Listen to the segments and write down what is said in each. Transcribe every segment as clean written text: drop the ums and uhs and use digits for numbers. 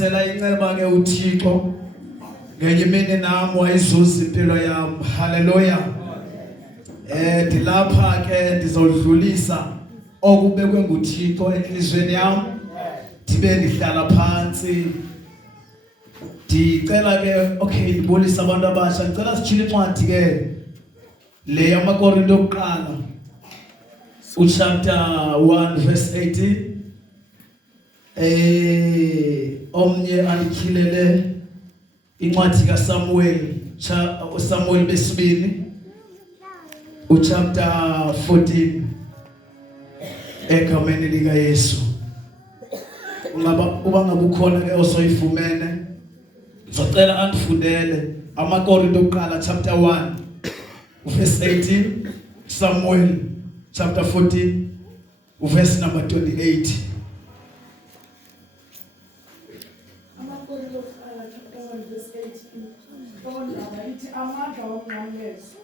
wandenzela inceba ke uThixo ngenye imini nami wayizuza impilo yami. Haleluya. Dilapha ke ndizodlulisa okubekwe nguThixo enhlizweni yami. Ndibe ndihlala phansi. Ndicela ke okay ndibulisa abantu abasha. Ngicela sijile incwadi ke le yamaKorinto okuqala. Chapter 1 verse 18. Omnye andikhilele incwadi kaSamuel, Samuel besibini, chapter 14 egameni lika Yesu. Uba ngabe ukhona ke osoyifumene ngicela andifundele amaKorinto okuqala chapter 1 verse 18, Samuel chapter 14 verse number 28. Amandla Omnqamlezo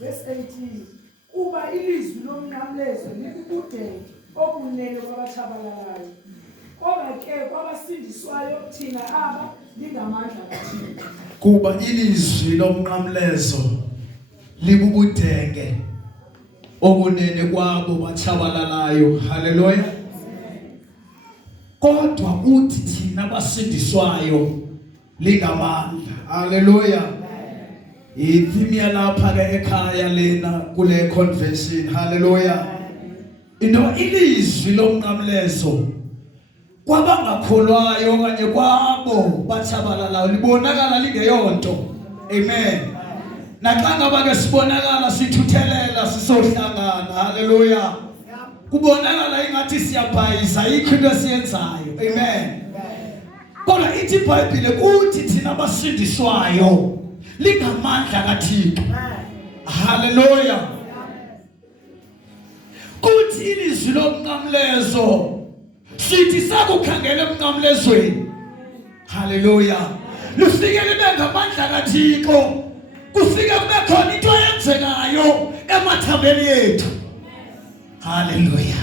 verse 18 kuba ilizwi lomnqamlezo likukude okunene kwabatshabalalayo kodwa ke kwabasindiswayo thina aba lingamandla kaThixo. Kuba ilizwi lomnqamlezo libubudenge okunene kwabo batshabalalayo. Haleluya. Kodwa uthi thina basindiswayo lingamandla. Haleluya. Ithimi yalapha ke ekhaya lena kule convention. Haleluya. Into ilizwi lomnqamlezo kwabangakholwayo okanye kwabo batshabalalayo libonakala lingeyonto. Amen. Naxa ngaba ke sibonakala sithuthelela sisohlangana. Haleluya. Kubonakala ingathi siyabhayiza ikho into esiyenzayo. Amen. Kodwa ithi iBhayibhile kuthi thina abasindiswayo lingamandla kaThixo. Haleluya. Kuthi ilizwi lomnqamlezo sithi sakukhangela emnqamlezweni. Haleluya. Lufike libe ngamandla kaThixo. Kufike kube khona into eyenzekayo emathambeni yethu. Haleluya.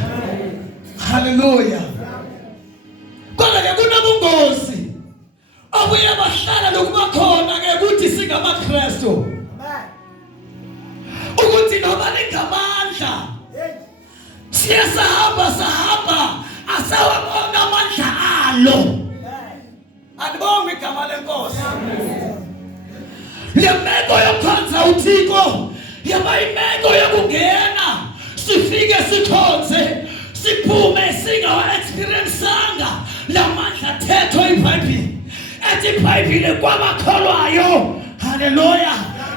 Haleluya. Kodwa ke kunobungozi obuye bahlala lokuba khona ke kuthi singamaKristu. Ukuthi noba lingamandla sahamba asawabona amandla alo. Andibonge igama lenkosi. Le meko yokukhonza uThixo yaba imeko yokungena sifike sikhonze siphume singawa-experiencanga la mandla thetho iBhayibhile. Ethi iBhayibhile kwabakholwayo. Haleluya.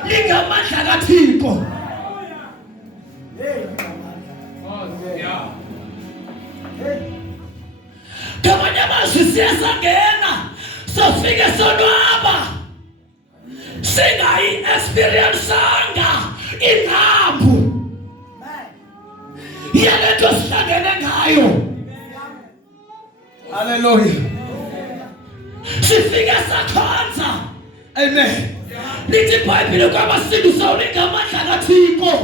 Lingamandla kaThixo. Ngamanye amazwi siyasangena sofike sonwaba singayi-experiencanga ingqambu yalento sihlangene ngayo. Haleluya. Sifike sakhonza. Amen. Lithi iBhayibhile kwabasindiswayo lingamandla kaThixo.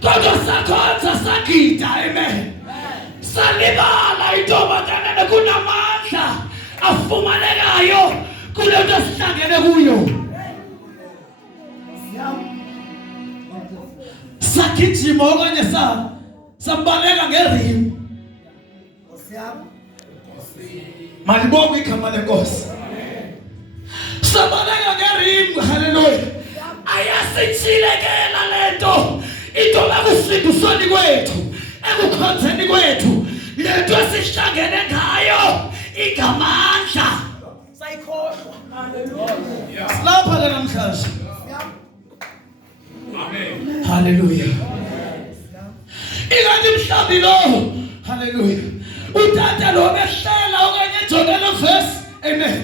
Kodwa sakhonza sagida. Amen. Salibala intombazana kunamandla afumanekayo kule nto sihlangene kuyo. Sagijima okanye sambaleka ngerimu. Malibonge igama lenkosi. Sabaleka ngerimu. Haleluya. Ayasitshilekela lento into lakusindisweni kwethu ekukhonzeni kwethu lento esihlangene ngayo ingamandla sayikholwa. Haleluya. Silapha ke namhlanje. Amen. Haleluya. Ingathi mhlambi lo. Haleluya. Utata lo behlela okanye ejongela verse. Amen.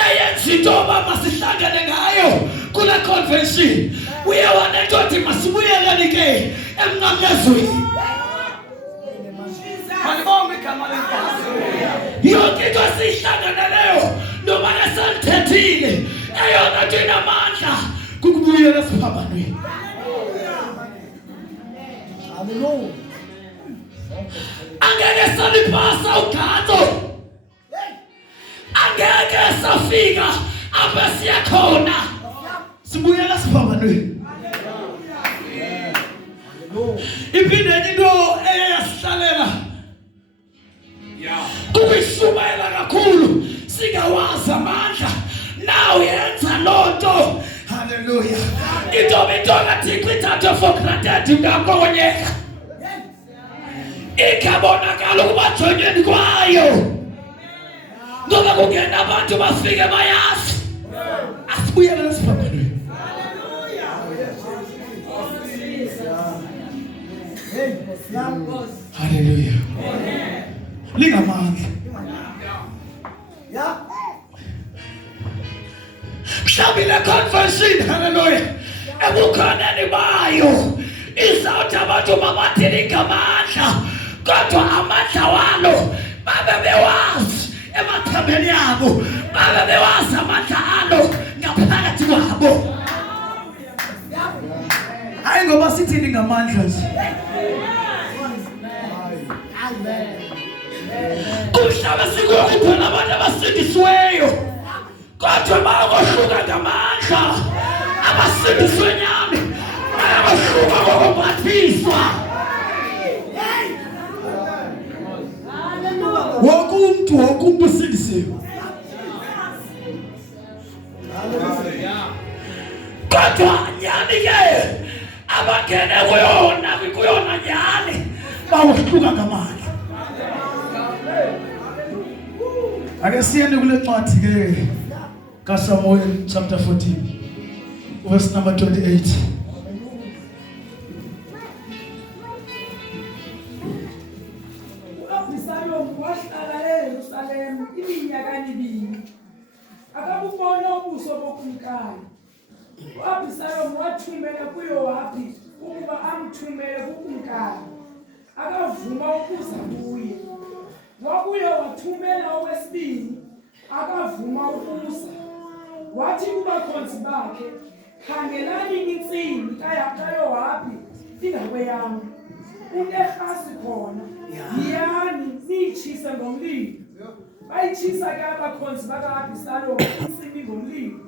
Eyenza into masihlangene ngayo kule convention. Uye wanendoda masibuyeleni ke emnqamlezweni. Malibonge igama lenkosi. Yonke into esihlanganeleyo noma esithethile eyona nto inamandla kukubuyela esiphambanweni. Haleluya. Angeke salipasa uGato. safika apha siyakhona sibuyela siphambanweni. Iphinde into eyasihlalela kubishumayela kakhulu singawazi amandla nawe yenza lonto. Hallelujah. Itomitoka tikwithatha for granted ngakonyeka ikabonakala kubajonyeni kwayo ngoba kungena abantu bafike bayazi asibuyele lesiphambanweni. Hallelujah. Lingamandla. Mhlawumbe conversion, hallelujah. Ebukhaneni bayo izawuthi abantu babathini ngamandla kodwa amandla walo babe bewazi emathambeni yabo, babe bewazi amandla alo ngaphakathi kwabo. Hayi ngoba sithini ngamandla nje. Kumhlaba sikukhona abantu abasindisiweyo kodwa bayohluka ngamandla. Abasindiswe nyami bayahluka ngokubhatiswa. Wonke umuntu usindisiwe kodwa nyani ke abangene kuyona nyani bayohluka ngamandla. Ake siyende kule ncwadi ke kaSamuel chapter 14 verse number 28. Wahlala eYerusalemu iminyaka emibili akabubona ubuso bokumkani. U-Abhisalomu wathumela kuYowabi ukuba amthumele kukumkani, akavuma ukuza kuye. Wabuye wathumela okwesibili, akavuma ukuza. Wathi kubakhonzi bakhe, khangelani intsimi kaYowabi indawo yami, uNehasi khona, yiyani niyitshise ngomlilo. Bayitshisa ke abakhonzi baka-Abhisalomu intsimi ngomlilo.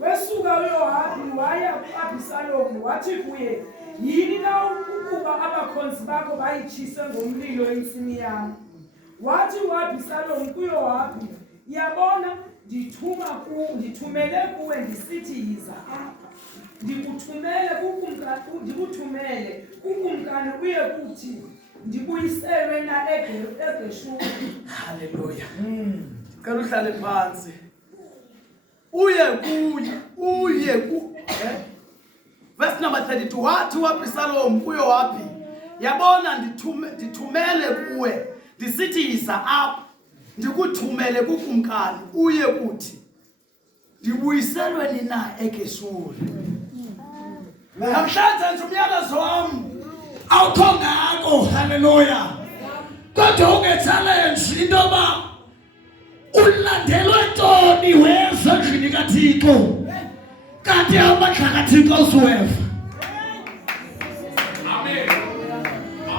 Wesuka uYowabi waya ku-Abhisalomu wathi kuye, yini na ukuba abakhonzi bakho bayitshise ngomlilo intsimi yami? Wathi u-Abhisalomu kuYowabi, yabona ndithumele kuwe ndisithi yiza apha. Ndikuthumele kukumkani uye kuthi Ndibuyiselweni Na eGeshuri. Hallelujah. Kana uhlale phansi. Verse number 32. Wathi u-Abhisalomu kuYowabi, yabona ndithumele kuwe ndisithi yiza apha. Ndikuthumele kukumkani uye kuthi Ndibuyiselweni Na eGeshuri. Namhlanje nje umyalezo wami awukho ngako. Hallelujah. Kodwa unge-challenge into yoba ulandelwe ntoni weza endlini kaThixo kanti amandla kaThixo usuweva. Amen.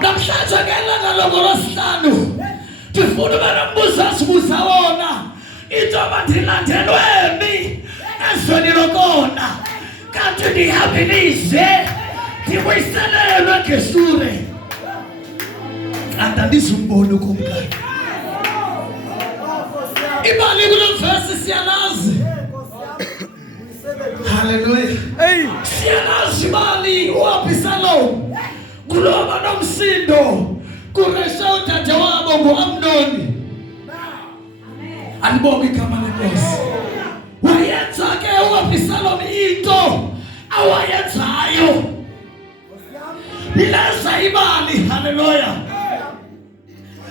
Namhlanje ngelanga loLwesihlanu ndifuna ube nombuzo asibuza wona into yoba ndilandelweni ezweni lokona kanti ndihambinize Ndibuyiselweni eGeshuri. Kanti andizumbono kumkani. Ibali kule verse siyalazi. Hallelujah. Siyalazi ibali u-Abhisalomu kuloba nomsindo kuresha udadewabo ngo-Amnoni. Alibonge igama lenkosi. Wayenza ke u-Abhisalomu into awayenzayo. Leza ibali. Hallelujah.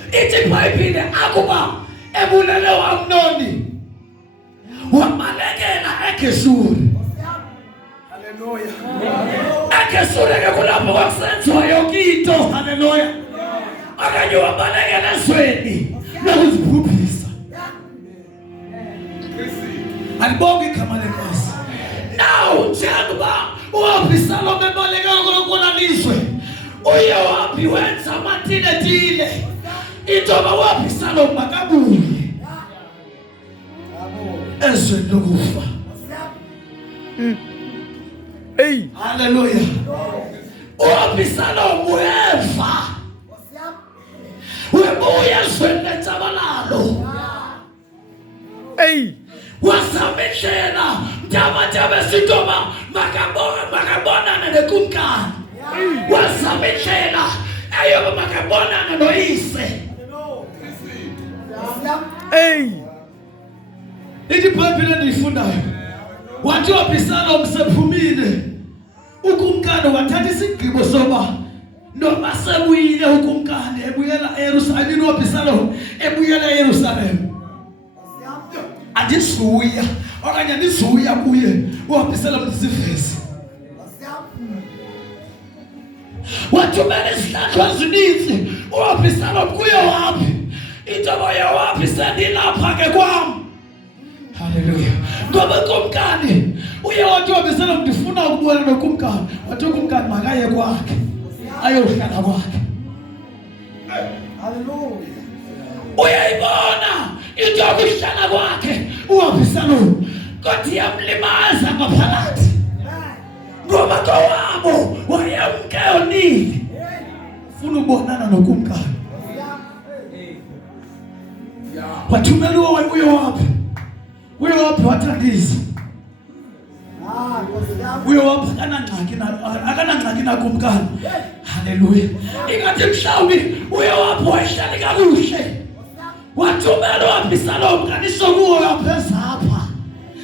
Ithi iBhayibhile akuba ebulele u-Amnoni wabalekela eGeshuri. Hallelujah. eGeshuri ke kulapho kwakusenziwa yonke into. Hallelujah. Akanye wabalekela ezweni lokuzibhubhisa. Alibonge igama lenkosi. Now njengoba u-Abhisalomu ebalekela kulonkulalizwe uYowabi wenza amathile into yoba u-Abhisalomu makabuye. ezweni lokufa. Hey. Hallelujah. Uabisalomu Eva. Webuya ezweni lenzabalalo. Hey. Wasamishela mtama sitoma makabona nekumkani. Wasamishela ayo makabona noyise. Hey. Ithi Bible endiyifundayo. Wathi uAbhisalomu sephumile. Ukumkani wathatha isigqibo soba noma sebuyile ukumkani ebuyela eYerusalem. uAbhisalomu ebuyela eYerusalem. Andizuya okanye andizuya kuye uAbhisalomu sivezi. Wathumela izihlandlo ezininzi uAbhisalomu kuye waphi? Intoba yawaphi sendilapha ke kwam. Hallelujah. Ngoba kumkani uye wathi uAbhisalomu ndifuna ukubona nokumkani. Wathi ukumkani makaye kwakhe ayohlala kwakhe. Hallelujah. Uyayibona into yokuhlala kwakhe uAbhisalomu kodwa yamlimaza ngaphakathi. Ngoba kowabo wayemkeonile ufuna ukubonana nokumkani. Wathumela uyowaphi wathandiza. Uyowaphi akanangxaki nakumkani. Hallelujah. Ingathi mhlawumbi uyowaphi wayehlala kakuhle. Wathumela uAbhisalomu kanishokuwo yapheza apha.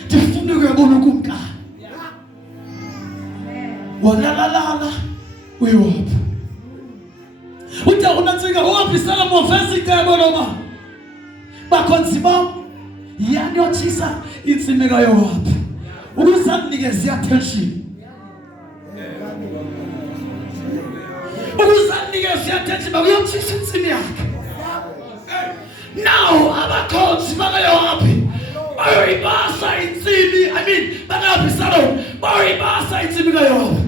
Ndifuna ukubona ukumkani. Walalala uyowaphi. Uthe unatsika uAbhisalomu waveza icebo loba bakhonzi bam yani yothisa intsimi kaYowaphi ukuze amnikeze attention. Ukuze amnikeze attention bakuyothisa intsimi yakhe. Now abakhonzi bakaYowaphi bayoyibasa intsimi, bakaAbhisalomu bayoyibasa intsimi kaYowaphi.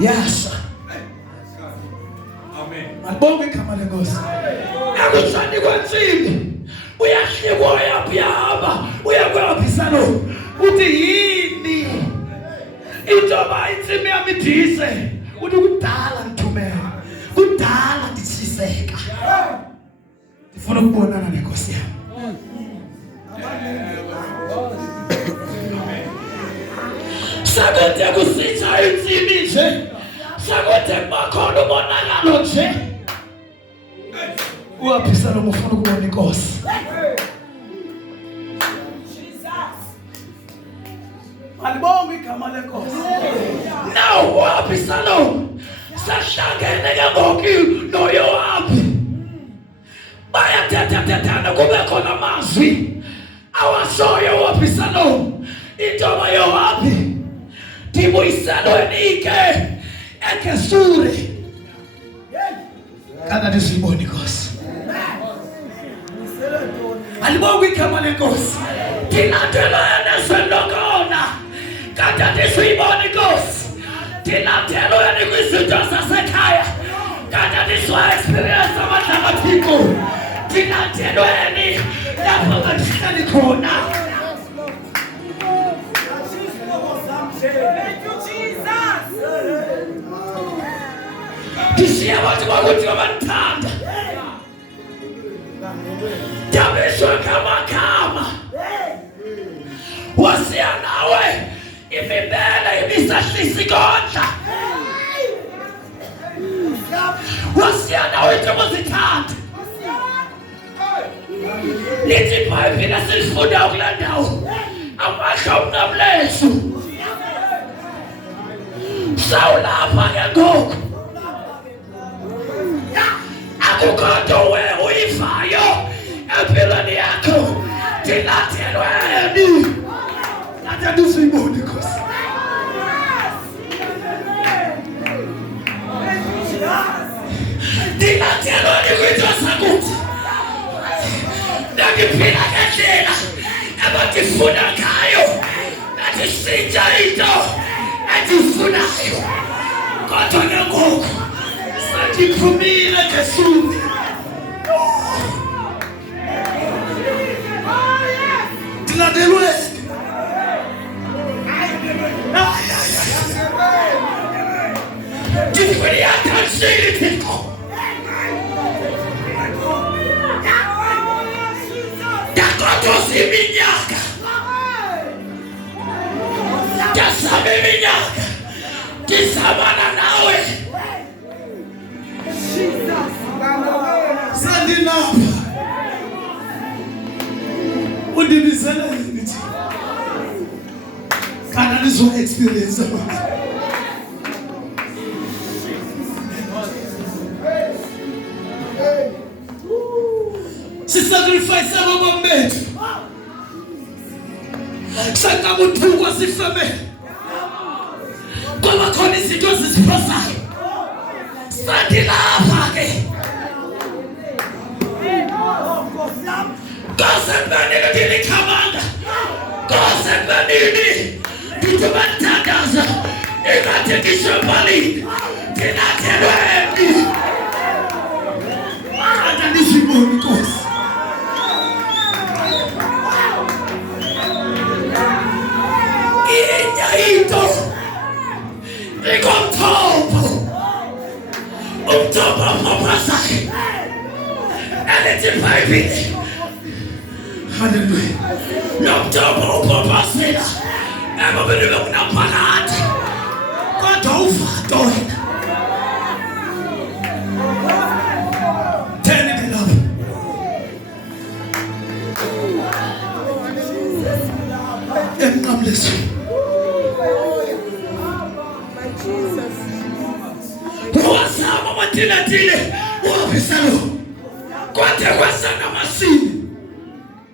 Yes. Alibonge igama lenkosi. Akuthandi kwensimbi. Uyahlikwa uyaphi yahamba. Uya kuAbhisalomu. Uthi yini? Intoba insimbi yami idise. Uthi kudala ngithumela. Kudala ndishiseka. Ndifuna ukubonana nenkosi yami. Sakude kusitha insimbi nje. Sakude bakhona ubonakalo nje. uAbhisalomu ufuna ukubona inkosi. Alibonge igama lenkosi. Now uAbhisalomu sahlangene ke noYowaphi. Bayathethathethana kube khona amazwi awashoyo uAbhisalomu intoba Yowaphi Ndibuyiselweni ke eGeshuri. Kana nisibone inkosi. Alibonge igama lenkosi. Thina neselokona kada nisibone inkosi. Thina kwizinto zasekhaya kada niswa experience amandla kaThixo. Thina lapho kahlali khona. Thank you, Jesus. Ndishiya abantu bakuthi babanithanda. Dabishwa kamakama. Wasiya nawe imibele ibisahlisi kodla. Wasiya nawe into zithanda. Lithi iBhayibheli silifunda kula ndawo. Amandla Omnqamlezo. Sawulapha ke ngoku. Akukho nto uyivayo empilweni yakho. Ndilathelweni. Nathi ndisibone inkosi. Ndilathelweni kwinto zakuthi. Nangiphila ngendlela abandifuna ngayo. Nandishintsha into endifunayo. Kodwa ke ngoku sendiphumile eGeshuri. Thixo. Ndaqothoza iminyaka. Ndazama iminyaka. Ndizamana nawe. Sandinapha. Undibizela yini Thixo? Kana nizo experience abantu. Sacrifice abobom bethu. Sakabuthukwa sifeme. Ngoba khona izinto ezisiphasayo. Sandilapha ke. Kasembanini ndilikhambanga. Kasembanini ndithubathandaza. Ingathi ngishobalini. Ndinathelwe embi. Anta ndizibone Nkosi. Into ikomthobo umthobo mapasakhe alethi iBhayibheli. Hallelujah. Nomthobo upapasela emabele lokunaphakade kodwa uvato wena theni ke lapho. Omnqamlezo wazama mathilathile wabisalo kwade kwasana masini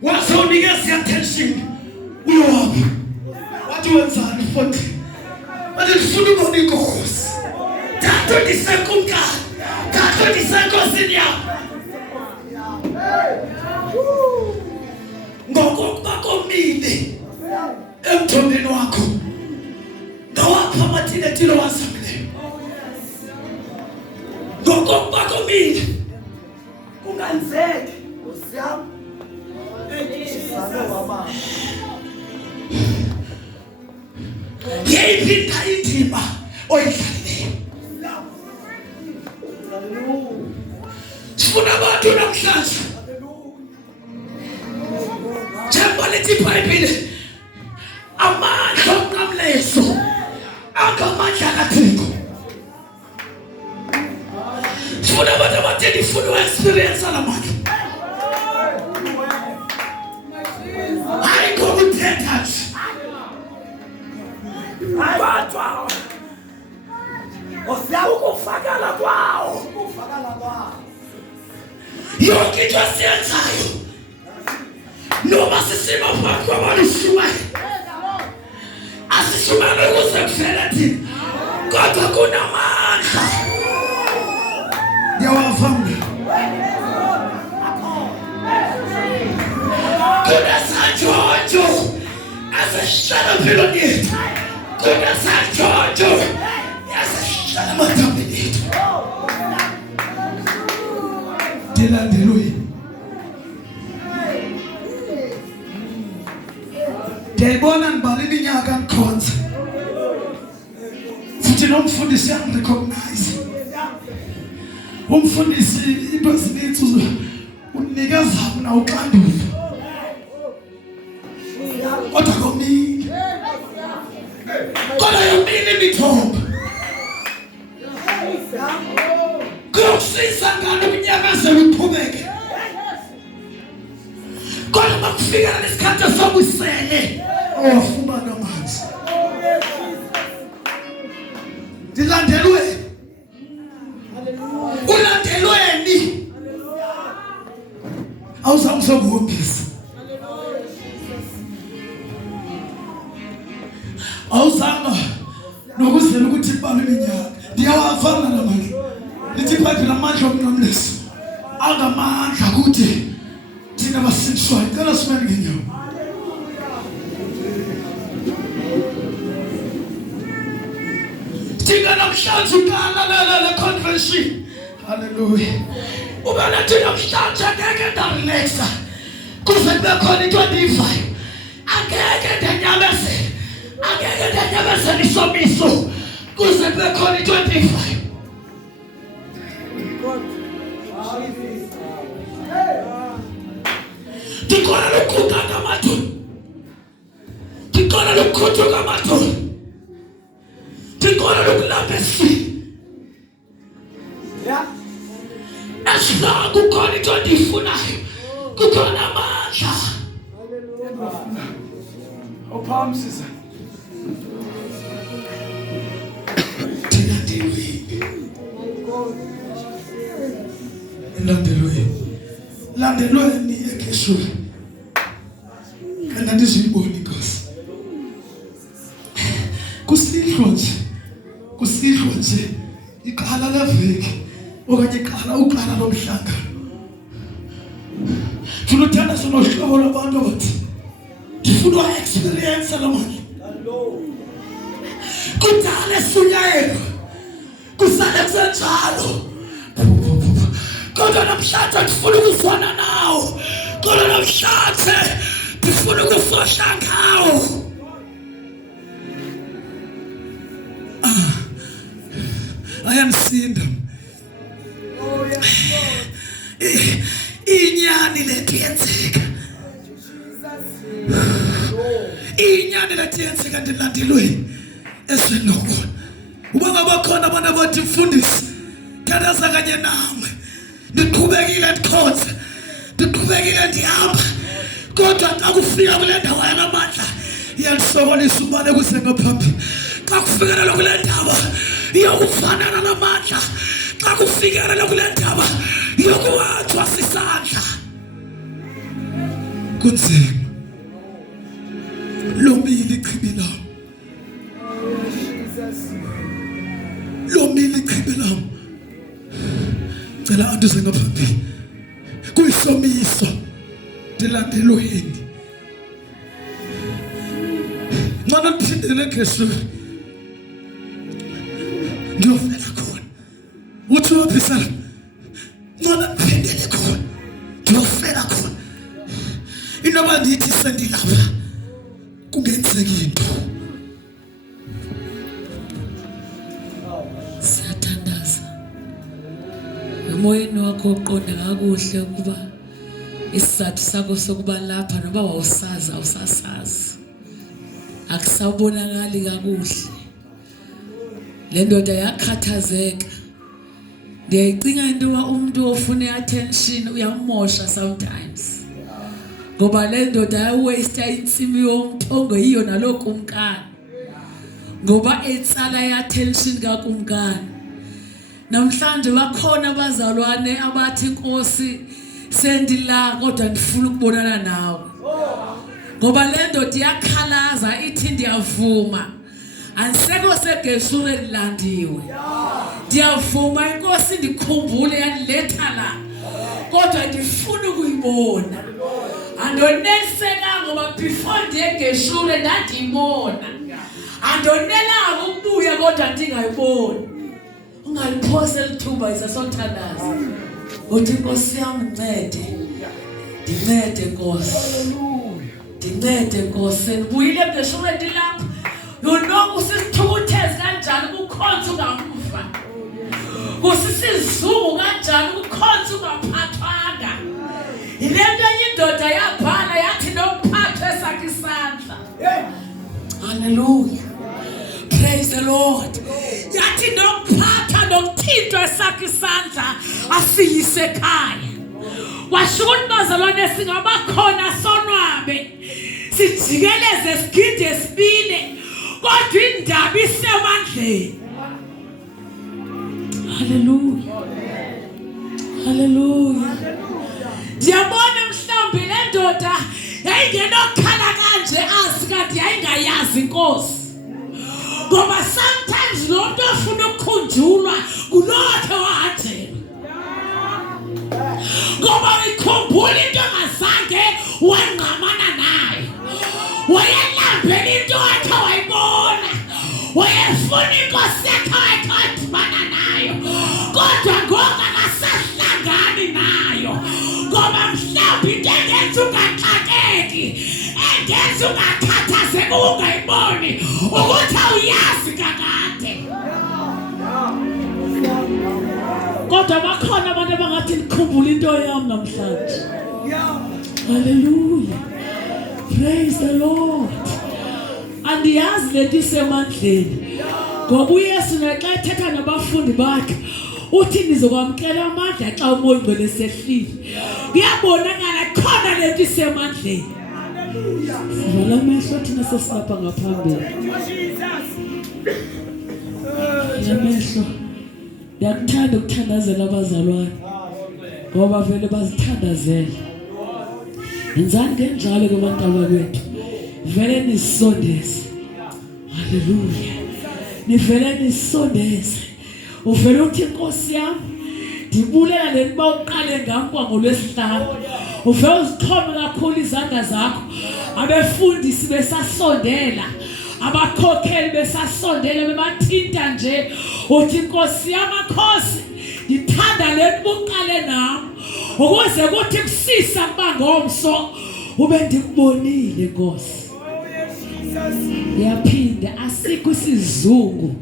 wasawunikeza attention uyowaphi wathi wenzani futhi wathi ngifuna ukubona inkosi thatha ndisekumkani thatha ndisenkosini yami ngokuba komile emthondeni wakho ngawapha amathilathile wasamileyo ngokuba komile kunganzeki usiyami yeyiphinda indima oyidlalileyo. Sifuna abantu namhlanje njengoba lithi iBhayibheli amandla omnqamlezo angamandla kaThixo. Sifuna abantu abathi ndifuna uexperience la mandla. Hayi ngokuthetha nje. Batwa osiyaba ukufakala kwawo. Yonke into esiyenzayo noma sisima phakathi kwabantu siwayo asishumane ukuze kufele thina kodwa kunamandla. Ndiyawavanga kunesantshotsho asihlala empilweni yethu. Kunesantshotsho asihlala emathambeni ethu. Ndilandelwe ndiyayibona ndibala iminyaka ndikhonza futhi nomfundisi yangirecognize. Umfundisi into ezininzi unikeza mna uxanduva kodwa komile kodwa yomile imithombo kuyokusiza ngani ukunyamezela uqhubeke kodwa makufika lesikhathi sobusele owafumana amanzi. Ndilandelwe ulandelweni awuzange sokuhombisa awuzange nokuzela ukuthi kubale iminyaka. Ndiyawavanga la mandla lithi iBhayibheli amandla omnqamlezo angamandla kuthi thina basindiswayo. Cela simele ngenyawo. Thina namhlanje ukala le convention. Hallelujah. Ubana thina namhlanje ngeke ndarelaxa kuze kube khona into endiyivayo. Angeke ndanyamezela isomiso kuze kube khona into endiyivayo. Dikona lokuta kamatu. Dikona lokuta kamatu. Dikona lokulapesi. Asla kukona into endiyifunayo. Kukhona amandla. Ophamsisa. Landelweni eGeshuri. Kana ndiziboni Nkosi. Kusihlwa nje iqala leveki okanye uqala lomhlanga. Funa uthanda sona uhlobo lwabantu abathi ndifuna experience lamandla. Kudala esunyayelo kusale kusenjalo. Kodwa namhlanje ndifuna ukuzwana nawo. Kodwa namhlanje ndifuna ukufohla ngawo. Ayamsinda. Inyani letiyenzeka. Inyani letiyenzeka ndilandelweni esenoko. Uba ngabakhona abantu abathi mfundisi kadaza kanye nami. Ndiqhubekile ndikhonza. Ndiqhubekile ndihamba. Kodwa xa kufika kule ndawo yanamandla iyandisokolisa umane kusengaphambili. Xa kufikelela kule ndawo iyokufanana namandla. Xa kufikelela kule ndawo iyokuwathwa sisandla. Kunzima. Lomile ichibi lam. Lomile ichibi lam. Cela anduze ngaphambili. Kuyisomiso ndilandelweni. Nxa ndiphindele eGeshuri ndiyofela khona. Uthi waphi sala? Nxa ndiphindele khona ndiyofela khona. Inoba ndithi sendilapha kungenzeki into. Siyathandaza. Emoyeni wakho uqonda kakuhle ukuba isizathu sakho sokuba lapha noba wawusazi awusasazi. Akusabonakali kakuhle. Le ndoda yakhathazeka. Ndiyayicinga into umuntu ofuna attention uyamosha sometimes. Ngoba le ndoda yawaste insimi yomthongo yiyo nalokho umkani. Ngoba etsala attention kakumkani. Namhlanje bakhona abazalwane abathi Nkosi sendila kodwa ndifuna ukubonana nawe. Ngoba le ndoda iyakhalaza ithi ndiyavuma. Angiseko seGeshuri ndilandiwe. Ndiyavuma Inkosi ndikhumbule yandiletha la. Kodwa ndifuna ukuyibona. Andoneseka ngoba before ndiye eGeshuri ndandiyibona. Andonelanga ukubuya kodwa ndingayiboni. Ungaliphose lithuba isasothandaza. Uthi Nkosi yami ncede. Ndincede Nkosi. Ndincede Nkosi. Ndibuyile eGeshuri ndilapha. Yonke usisithukuthezi kanjani ukukhonza ungamuva. Kusisizungu kanjani ukukhonza ungaphathwanga. Ile nto enye indoda yabhala yathi nokuphathwa esakhe isandla. Hallelujah. Praise the Lord. Yathi nokuphatha nokuthintwa esakhe isandla asiyise ekhaya. Washo ukuthi bazalwane singabakhona sonwabe. Sijikeleze sigide sibile. Kodwa indaba isemandleni. Hallelujah. Hallelujah. Ndiyabona mhlawumbe le ndoda yayingenokhala kanje azi kanti yayingayazi Inkosi. Ngoba sometimes lo nto ofuna ukukhunjulwa kulokho wathela. Ngoba ikhumbula into engazange wangqamana nayo. Wayelambela into wakhe wayibona. Wayefuna Inkosi yakhe wayidibana nayo. Kodwa ngoku akasahlangani nayo. Ngoba mhlawumbe into engenza ungaxakeki, engenza ungakhathazeki ungayiboni ukuthi awuyazi kakade. Kodwa kodwa bakhona abantu abangathi nikhumbula into yami namhlanje. Hallelujah. Praise the Lord. Andiyazi lento isemandleni. Ngoba uYesu naxa ethetha nabafundi bakhe uthi nizokwamkela amandla xa umoya ngcwele esehlile. Kuyabonakala khona lento isemandleni. Vala amehlo thina sesilapha ngaphambili. Amehlo. Ndiyakuthanda ukuthandazela abazalwane. Ngoba vele bazithandazela. Yenzani ngenjalo kubantu abakwethu. Vele nisondeze. Hallelujah. Nivele nisondeze. Uvele uthi Nkosi yami ndibulela lento uqale ngami kwaNgolwesihlanu. Uvele uzixhome kakhulu izandla zakho. Abefundisi besasondela. Abakhokheli besasondela bebathinta nje. Uthi Nkosi yami Nkosi ngithanda lento uqale nami. Ukuze kuthi kusisa kuba ngomso ube ndikubonile Nkosi. Yaphinda asikho isizungu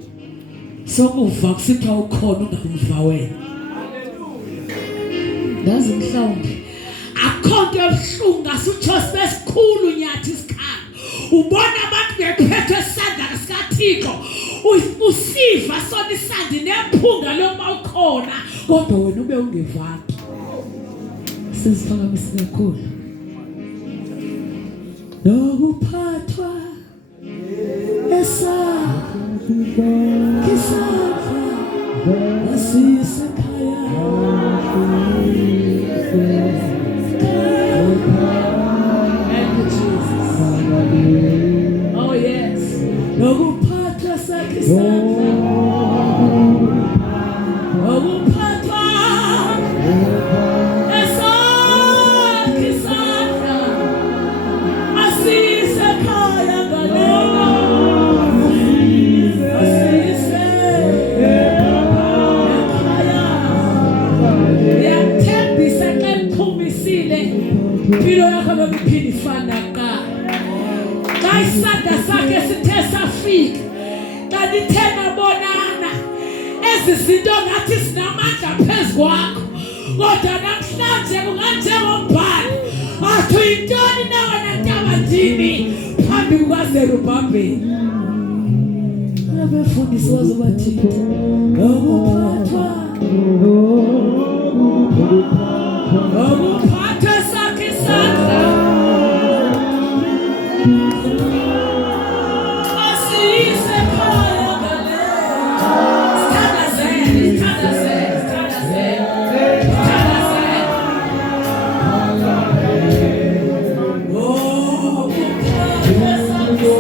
sokuva kusithiwa ukhona ungamva wena. Ngazi mhlawumbe akhonto ebuhlungu asutho sibesikhulu nyathi isikhala. Ubona abantu bephethwe isandla sikaThixo. Usiva sona isandi nemphunga lokuba ukhona kodwa wena ube ungevanga. Siziphakamisa kakhulu. Nokuphathwa kisapha asisekhaya. Thank you, Jesus. Oh yes. Nokuphathwa sakisapha. Nokuphathwa kisapha asisekhaya galena. Pilo yakho bephindi fana ka. Xa isandla sakhe sithe safika. Xa nithena bonana. Ezi zinto ngathi sinamandla phezu kwakho. Kodwa namhlanje kunganjengombhali. Athi yintoni na wena ntabandini phambi kukaZerubhabheli. Abefundisi wazobathini. Ukuphathwa. Ukuphathwa sakhe isandla. Asisekhaya galena. Sithandazele, sithandazele, sithandazele, sithandazele. Ukuphathwa sakhe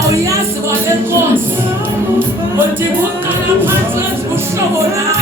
awuyazi kwale nkosi udinga uqala phansi wenze uhlobo nayo